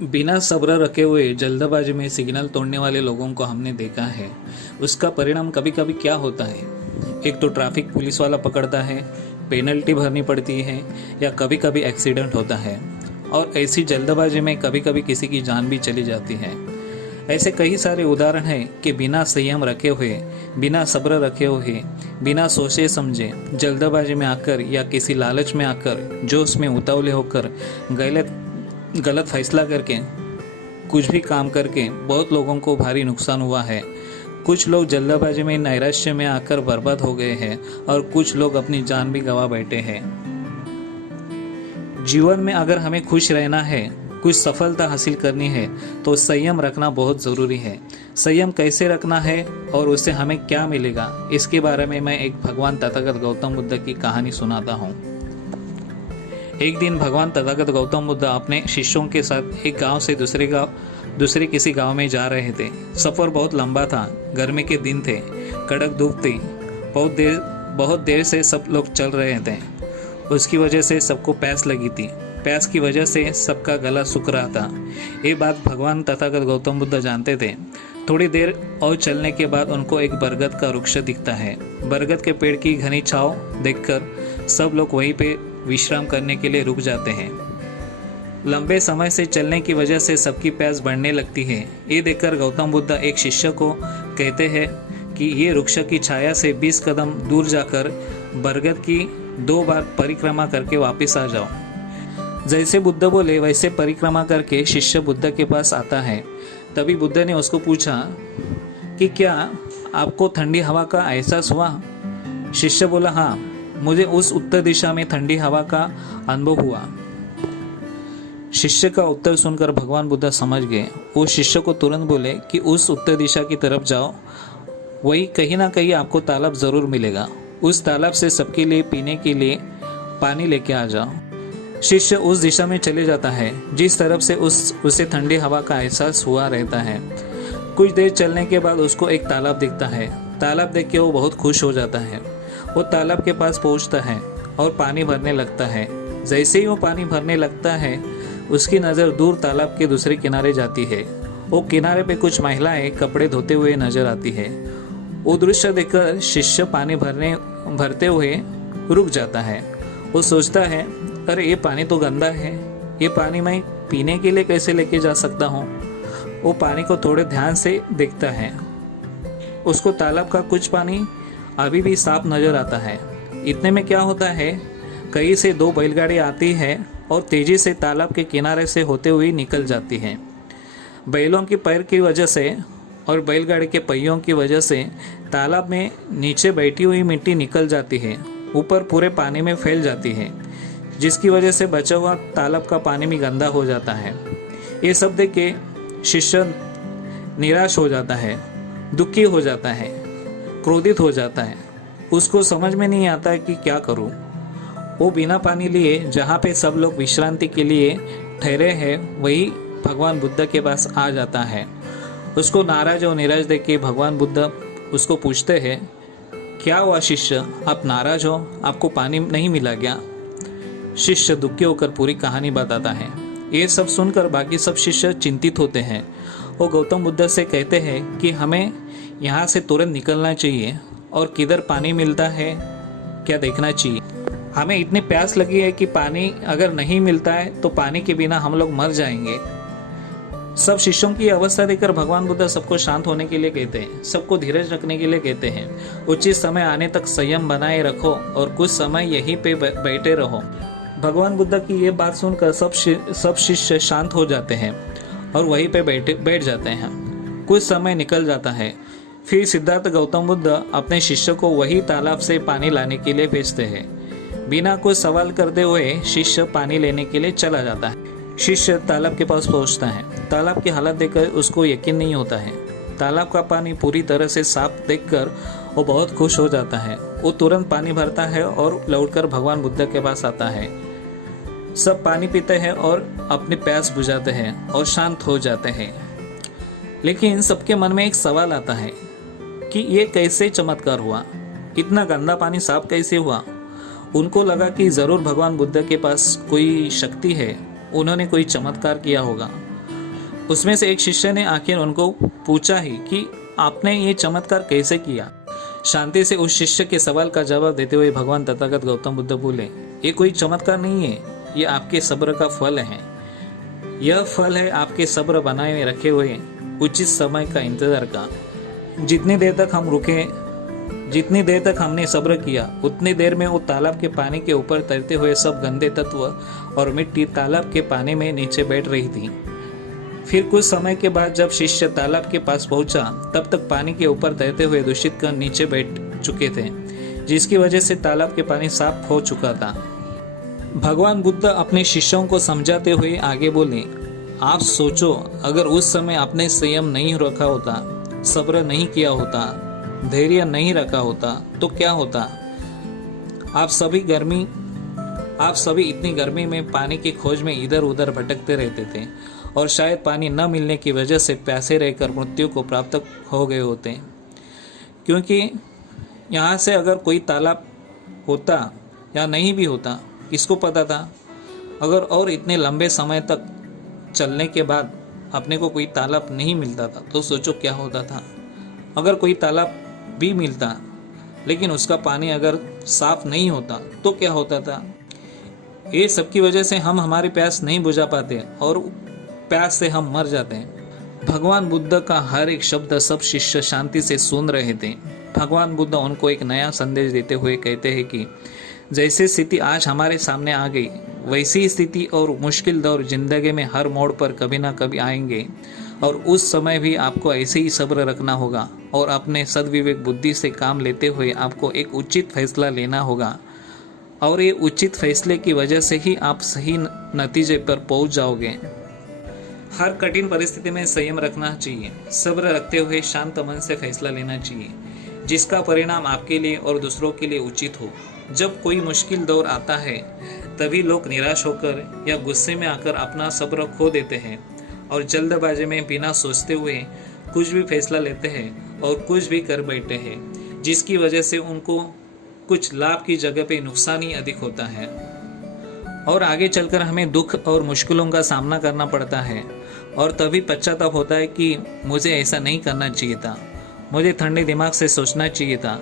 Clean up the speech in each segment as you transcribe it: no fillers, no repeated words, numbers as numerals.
बिना सब्र रखे हुए जल्दबाजी में सिग्नल तोड़ने वाले लोगों को हमने देखा है। उसका परिणाम कभी कभी क्या होता है, एक तो ट्रैफिक पुलिस वाला पकड़ता है, पेनल्टी भरनी पड़ती है, या कभी कभी एक्सीडेंट होता है। और ऐसी जल्दबाजी में कभी कभी किसी की जान भी चली जाती है। ऐसे कई सारे उदाहरण हैं कि बिना संयम रखे हुए, बिना सब्र रखे हुए, बिना सोचे समझे जल्दबाजी में आकर या किसी लालच में आकर जोश में उतावले होकर गलत फैसला करके कुछ भी काम करके बहुत लोगों को भारी नुकसान हुआ है। कुछ लोग जल्दबाजी में नैराश्य में आकर बर्बाद हो गए हैं और कुछ लोग अपनी जान भी गंवा बैठे हैं। जीवन में अगर हमें खुश रहना है, कुछ सफलता हासिल करनी है, तो संयम रखना बहुत ज़रूरी है। संयम कैसे रखना है और उससे हमें क्या मिलेगा, इसके बारे में मैं एक भगवान तथागत गौतम बुद्ध की कहानी सुनाता हूँ। एक दिन भगवान तथागत गौतम बुद्ध अपने शिष्यों के साथ एक गांव से दूसरे किसी गांव में जा रहे थे। सफ़र बहुत लंबा था, गर्मी के दिन थे, कड़क धूप थी, बहुत देर से सब लोग चल रहे थे। उसकी वजह से सबको प्यास लगी थी। प्यास की वजह से सबका गला सूख रहा था। ये बात भगवान तथागत गौतम बुद्ध जानते थे। थोड़ी देर और चलने के बाद उनको एक बरगद का वृक्ष दिखता है। बरगद के पेड़ की घनी छांव देखकर सब लोग वहीं पे विश्राम करने के लिए रुक जाते हैं। लंबे समय से चलने की वजह से सबकी प्यास बढ़ने लगती है। ये देखकर गौतम बुद्ध एक शिष्य को कहते हैं कि ये वृक्ष की छाया से 20 कदम दूर जाकर बरगद की 2 बार परिक्रमा करके वापस आ जाओ। जैसे बुद्ध बोले वैसे परिक्रमा करके शिष्य बुद्ध के पास आता है। तभी बुद्ध ने उसको पूछा कि क्या आपको ठंडी हवा का एहसास हुआ? शिष्य बोला, हाँ, मुझे उस उत्तर दिशा में ठंडी हवा का अनुभव हुआ। शिष्य का उत्तर सुनकर भगवान बुद्ध समझ गए। वो शिष्य को तुरंत बोले कि उस उत्तर दिशा की तरफ जाओ, वही कहीं ना कहीं आपको तालाब जरूर मिलेगा। उस तालाब से सबके लिए पीने के लिए पानी लेके आ जाओ। शिष्य उस दिशा में चले जाता है जिस तरफ से उसे ठंडी हवा का एहसास हुआ रहता है। कुछ देर चलने के बाद उसको एक तालाब दिखता है। तालाब देख के वो बहुत खुश हो जाता है। वो तालाब के पास पहुंचता है और पानी भरने लगता है। जैसे ही वो पानी भरने लगता है, उसकी नज़र दूर तालाब के दूसरे किनारे जाती है। वो किनारे पे कुछ महिलाएं कपड़े धोते हुए नजर आती है। वो दृश्य देखकर शिष्य पानी भरते हुए रुक जाता है। वो सोचता है, अरे ये पानी तो गंदा है, ये पानी मैं पीने के लिए कैसे लेके जा सकता हूँ। वो पानी को थोड़े ध्यान से देखता है। उसको तालाब का कुछ पानी अभी भी साफ नजर आता है। इतने में क्या होता है, कहीं से 2 बैलगाड़ी आती है और तेजी से तालाब के किनारे से होते हुए निकल जाती है। बैलों की पैर की वजह से और बैलगाड़ी के पहियों की वजह से तालाब में नीचे बैठी हुई मिट्टी निकल जाती है, ऊपर पूरे पानी में फैल जाती है, जिसकी वजह से बचा हुआ तालाब का पानी भी गंदा हो जाता है। ये सब देख के शिष्य निराश हो जाता है, दुखी हो जाता है, क्रोधित हो जाता है। उसको समझ में नहीं आता है कि क्या करूं। वो बिना पानी लिए जहाँ पे सब लोग विश्रांति के लिए ठहरे हैं, वही भगवान बुद्ध के पास आ जाता है। उसको नाराज और निराश देख के भगवान बुद्ध उसको पूछते हैं, क्या हुआ शिष्य, आप नाराज हो, आपको पानी नहीं मिला क्या? शिष्य दुखी होकर पूरी कहानी बताता है। ये सब सुनकर बाकी सब शिष्य चिंतित होते हैं। वो गौतम बुद्ध से कहते हैं कि हमें यहाँ से तुरंत निकलना चाहिए और किधर पानी मिलता है क्या देखना चाहिए। हमें इतनी प्यास लगी है कि पानी अगर नहीं मिलता है तो पानी के बिना हम लोग मर जाएंगे। सब शिष्यों की अवस्था देखकर भगवान बुद्ध सबको शांत होने के लिए कहते हैं, सबको धीरज रखने के लिए कहते हैं। उचित समय आने तक संयम बनाए रखो और कुछ समय यहीं पे बैठे रहो। भगवान बुद्ध की ये बात सुनकर सब शिष्य शांत हो जाते हैं और वहीं पे बैठ जाते हैं। कुछ समय निकल जाता है। फिर सिद्धार्थ गौतम बुद्ध अपने शिष्य को वही तालाब से पानी लाने के लिए भेजते हैं। बिना कुछ सवाल करते हुए शिष्य पानी लेने के लिए चला जाता है। शिष्य तालाब के पास पहुंचता है। तालाब की हालत देखकर उसको यकीन नहीं होता है। तालाब का पानी पूरी तरह से साफ देखकर वो बहुत खुश हो जाता है। वो तुरंत पानी भरता है और लौटकर भगवान बुद्ध के पास आता है। सब पानी पीते हैं और अपनी प्यास बुझाते हैं और शांत हो जाते हैं। लेकिन सबके मन में एक सवाल आता है कि ये कैसे चमत्कार हुआ, इतना गंदा पानी साफ कैसे हुआ। उनको लगा कि जरूर भगवान बुद्ध के पास कोई शक्ति है, उन्होंने कोई चमत्कार किया होगा। उसमें से एक शिष्य ने आखिर उनको पूछा ही कि आपने ये चमत्कार कैसे किया। शांति से उस शिष्य के सवाल का जवाब देते हुए भगवान तथागत गौतम बुद्ध बोले, ये कोई चमत्कार नहीं है, ये आपके सब्र का फल है। यह फल है आपके सब्र बनाए रखे हुए उचित समय का इंतजार का। जितनी देर तक हमने सब्र किया, उतनी देर में वो तालाब के पानी के ऊपर तैरते हुए सब गंदे तत्व और मिट्टी तालाब के पानी में नीचे बैठ रही थी। फिर कुछ समय के बाद जब शिष्य तालाब के पास पहुंचा, तब तक पानी के ऊपर तैरते हुए दूषित कण नीचे बैठ चुके थे, जिसकी वजह से तालाब के पानी साफ हो चुका था। भगवान बुद्ध अपने शिष्यों को समझाते हुए आगे बोले, आप सोचो, अगर उस समय आपने संयम नहीं रखा होता, सब्र नहीं किया होता, धैर्य नहीं रखा होता, तो क्या होता। आप सभी इतनी गर्मी में पानी की खोज में इधर उधर भटकते रहते थे और शायद पानी न मिलने की वजह से प्यासे रहकर मृत्यु को प्राप्त हो गए होते। क्योंकि यहाँ से अगर कोई तालाब होता या नहीं भी होता, किसको पता था। अगर और इतने लंबे समय तक चलने के बाद अपने को कोई तालाब नहीं मिलता था, तो सोचो क्या होता था। अगर कोई तालाब भी मिलता लेकिन उसका पानी अगर साफ नहीं होता, तो क्या होता था। ये सब की वजह से हम हमारी प्यास नहीं बुझा पाते और प्यास से हम मर जाते हैं। भगवान बुद्ध का हर एक शब्द सब शिष्य शांति से सुन रहे थे। भगवान बुद्ध उनको एक नया संदेश देते हुए कहते हैं कि जैसे स्थिति आज हमारे सामने आ गई, वैसी स्थिति और मुश्किल दौर जिंदगी में हर मोड़ पर कभी ना कभी आएंगे और उस समय भी आपको ऐसे ही सब्र रखना होगा और अपने सद्विवेक बुद्धि से काम लेते हुए आपको एक उचित फैसला लेना होगा और ये उचित फैसले की वजह से ही आप सही नतीजे पर पहुंच जाओगे। हर कठिन परिस्थिति में संयम रखना चाहिए, सब्र रखते हुए शांत मन से फैसला लेना चाहिए, जिसका परिणाम आपके लिए और दूसरों के लिए उचित हो। जब कोई मुश्किल दौर आता है, तभी लोग निराश होकर या गुस्से में आकर अपना सब्र खो देते हैं और जल्दबाजी में बिना सोचते हुए कुछ भी फैसला लेते हैं और कुछ भी कर बैठते हैं, जिसकी वजह से उनको कुछ लाभ की जगह पे नुकसान ही अधिक होता है और आगे चलकर हमें दुख और मुश्किलों का सामना करना पड़ता है और तभी पश्चाताप होता है कि मुझे ऐसा नहीं करना चाहिए था, मुझे ठंडे दिमाग से सोचना चाहिए था।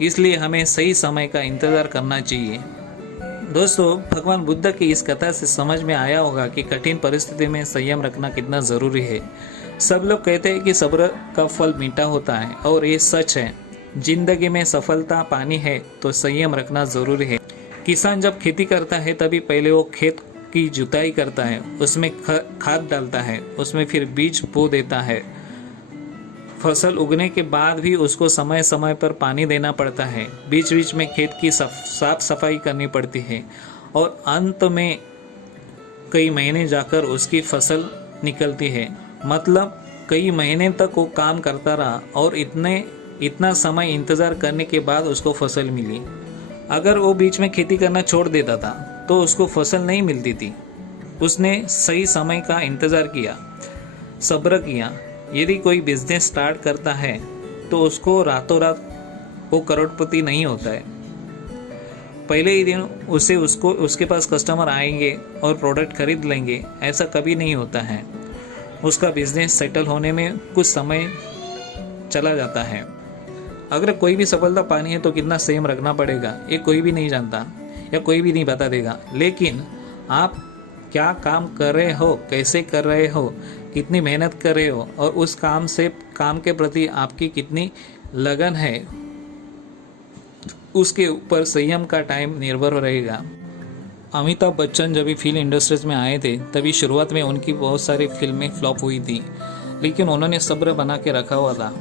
इसलिए हमें सही समय का इंतजार करना चाहिए। दोस्तों, भगवान बुद्ध की इस कथा से समझ में आया होगा कि कठिन परिस्थिति में संयम रखना कितना जरूरी है। सब लोग कहते हैं कि सब्र का फल मीठा होता है और ये सच है। जिंदगी में सफलता पानी है तो संयम रखना जरूरी है। किसान जब खेती करता है तभी पहले वो खेत की जुताई करता है, उसमें खाद डालता है, उसमें फिर बीज बो देता है। फसल उगने के बाद भी उसको समय समय पर पानी देना पड़ता है, बीच बीच में खेत की साफ सफाई करनी पड़ती है और अंत में कई महीने जाकर उसकी फसल निकलती है। मतलब कई महीने तक वो काम करता रहा और इतना समय इंतजार करने के बाद उसको फसल मिली। अगर वो बीच में खेती करना छोड़ देता था तो उसको फसल नहीं मिलती थी। उसने सही समय का इंतजार किया, सब्र किया। यदि कोई बिजनेस स्टार्ट करता है तो उसको रातों रात वो करोड़पति नहीं होता है। पहले ही दिन उसके पास कस्टमर आएंगे और प्रोडक्ट खरीद लेंगे, ऐसा कभी नहीं होता है। उसका बिजनेस सेटल होने में कुछ समय चला जाता है। अगर कोई भी सफलता पानी है तो कितना संयम रखना पड़ेगा ये कोई भी नहीं जानता या कोई भी नहीं बता देगा। लेकिन आप क्या काम कर रहे हो, कैसे कर रहे हो, कितनी मेहनत कर रहे हो और उस काम के प्रति आपकी कितनी लगन है, उसके ऊपर संयम का टाइम निर्भर रहेगा। अमिताभ बच्चन जब भी फिल्म इंडस्ट्रीज में आए थे तभी शुरुआत में उनकी बहुत सारी फिल्में फ्लॉप हुई थी, लेकिन उन्होंने सब्र बना के रखा हुआ था।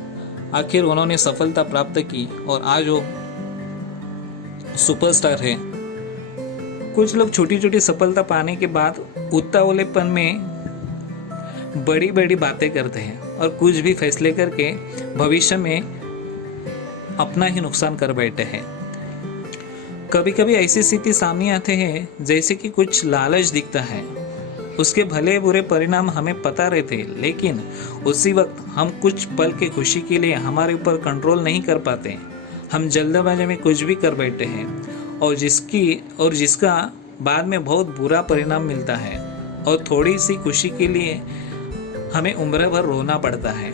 आखिर उन्होंने सफलता प्राप्त की और आज वो सुपरस्टार है। कुछ लोग छोटी छोटी सफलता पाने के बाद उतावलेपन में बड़ी बड़ी बातें करते हैं और कुछ भी फैसले करके भविष्य में अपना ही नुकसान कर बैठे हैं। कभी कभी ऐसी स्थिति सामने आते हैं जैसे कि कुछ लालच दिखता है, उसके भले बुरे परिणाम हमें पता रहते, लेकिन उसी वक्त हम कुछ पल के खुशी के लिए हमारे ऊपर कंट्रोल नहीं कर पाते। हम जल्दबाजी में कुछ भी कर बैठे हैं और जिसका बाद में बहुत बुरा परिणाम मिलता है। और थोड़ी सी खुशी के लिए हमें उम्र भर रोना पड़ता है।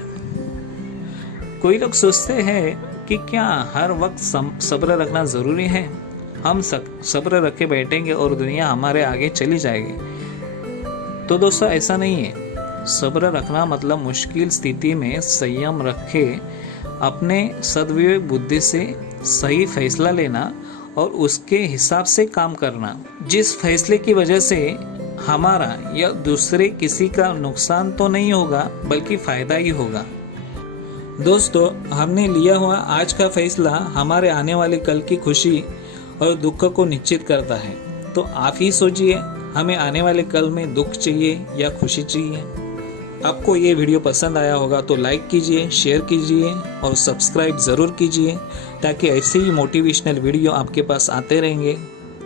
कोई लोग सोचते हैं कि क्या हर वक्त सब्र रखना जरूरी है, हम सब्र रख के बैठेंगे और दुनिया हमारे आगे चली जाएगी। तो दोस्तों ऐसा नहीं है। सब्र रखना मतलब मुश्किल स्थिति में संयम रखे, अपने सद्विवेक बुद्धि से सही फैसला लेना और उसके हिसाब से काम करना, जिस फैसले की वजह से हमारा या दूसरे किसी का नुकसान तो नहीं होगा बल्कि फायदा ही होगा। दोस्तों, हमने लिया हुआ आज का फैसला हमारे आने वाले कल की खुशी और दुख को निश्चित करता है। तो आप ही सोचिए, हमें आने वाले कल में दुख चाहिए या खुशी चाहिए। आपको ये वीडियो पसंद आया होगा तो लाइक कीजिए, शेयर कीजिए और सब्सक्राइब ज़रूर कीजिए, ताकि ऐसे ही मोटिवेशनल वीडियो आपके पास आते रहेंगे।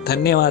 धन्यवाद।